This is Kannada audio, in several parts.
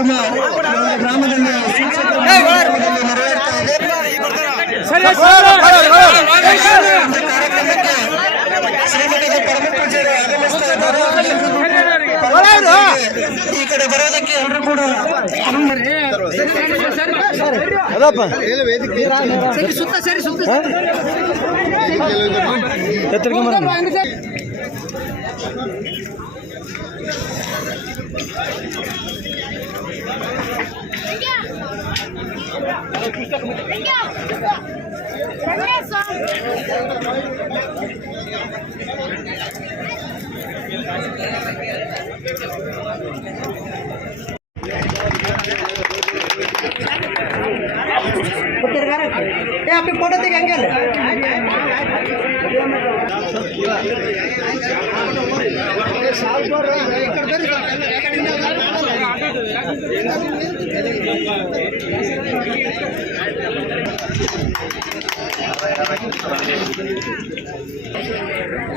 ಕಾರ್ಯಕ್ರಮ ಗ್ರಾಮದಲ್ಲಿ ಶಿಕ್ಷಕರ ನೇತೃತ್ವದಲ್ಲಿ ನೆರವೇರ್ತಾ ಇದೆ. ಶ್ರೀಮಠದ ಪರಮ ಪೂಜ್ಯರು ಆಗಮಿಸ್ತಾ ಇದ್ದಾರೆ. ಈ ಕಡೆ ಏ ಅಪ್ಪಿ ಫೋಟೋ ತೆಗಿ ಹಂಗೆ ಅಲ್ಲ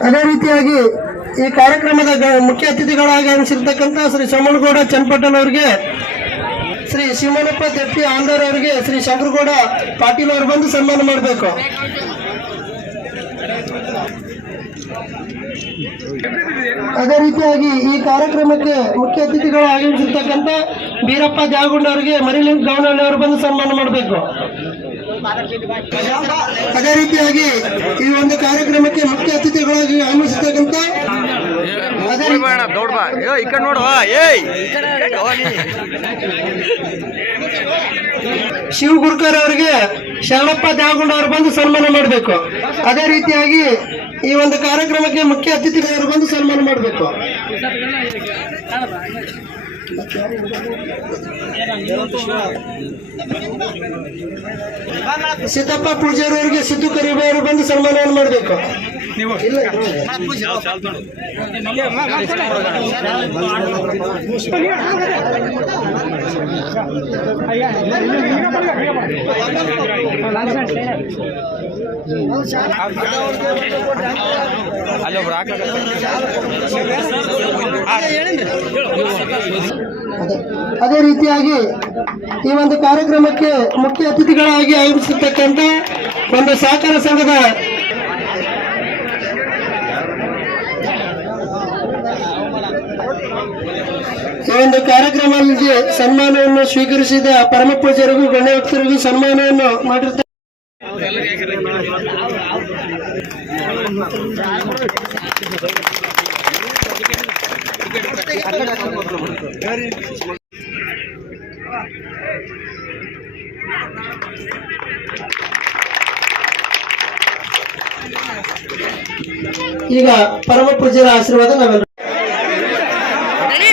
ಅದೇ ರೀತಿಯಾಗಿ ಈ ಕಾರ್ಯಕ್ರಮದ ಮುಖ್ಯ ಅತಿಥಿಗಳಾಗಿ ಅನಿಸಿರ್ತಕ್ಕಂಥ ಶ್ರೀ ಸೋಮನಗೌಡ ಚನ್ನಪಟ್ಟಣ ಅವರಿಗೆ, ಶ್ರೀ ಶಿವಮನಪ್ಪ ತೆಪ್ಪಿ ಆಂದರ್ ಅವರಿಗೆ, ಶ್ರೀ ಶಂಕರಗೌಡ ಪಾಟೀಲ್ ಅವರು ಬಂದು ಸನ್ಮಾನ ಮಾಡಬೇಕು. ಅದೇ ರೀತಿಯಾಗಿ ಈ ಕಾರ್ಯಕ್ರಮಕ್ಕೆ ಮುಖ್ಯ ಅತಿಥಿಗಳು ಆಗಮಿಸಿರ್ತಕ್ಕಂಥ ಬೀರಪ್ಪ ಜಾಗುಂಡ ಅವರಿಗೆ ಮರಿಲಿಂಗ್ ಗೌನಹಳ್ಳಿ ಅವರು ಬಂದು ಸನ್ಮಾನ ಮಾಡಬೇಕು. ಅದೇ ರೀತಿಯಾಗಿ ಈ ಒಂದು ಕಾರ್ಯಕ್ರಮಕ್ಕೆ ಮುಖ್ಯ ಅತಿಥಿಗಳಾಗಿ ಆಗಮಿಸಿರ್ತಕ್ಕಂಥ ಶಿವಗುರ್ಕರ್ ಅವರಿಗೆ ಶರಣಪ್ಪ ದ್ಯಾಗುಂಡ ಅವರು ಬಂದು ಸನ್ಮಾನ ಮಾಡಬೇಕು. ಅದೇ ರೀತಿಯಾಗಿ ಈ ಒಂದು ಕಾರ್ಯಕ್ರಮಕ್ಕೆ ಮುಖ್ಯ ಅತಿಥಿಗಳು ಬಂದು ಸನ್ಮಾನ ಮಾಡಬೇಕು. ಸಿದ್ದಪ್ಪ ಪೂಜಾರಿ ಅವರಿಗೆ ಸಿದ್ದು ಕರಿಬೆ ಬಂದು ಸನ್ಮಾನ ಮಾಡಬೇಕು. ಅದೇ ರೀತಿಯಾಗಿ ಈ ಒಂದು ಕಾರ್ಯಕ್ರಮಕ್ಕೆ ಮುಖ್ಯ ಅತಿಥಿಗಳಾಗಿ ಆಯೋಜಿಸಿರ್ತಕ್ಕಂಥ ಒಂದು ಸಹಕಾರ ಸಂಘದ ಈ ಒಂದು ಕಾರ್ಯಕ್ರಮದಲ್ಲಿ ಸನ್ಮಾನವನ್ನು ಸ್ವೀಕರಿಸಿದ ಪರಮ ಪೂಜರಿಗೂ ಗಣ್ಯ ಸನ್ಮಾನವನ್ನು ಮಾಡಿರ್ತಾರೆ. ಈಗ ಪರಮ ಪೂಜ್ಯರ ಆಶೀರ್ವಾದ ನಾವೆಲ್ಲ రెడీ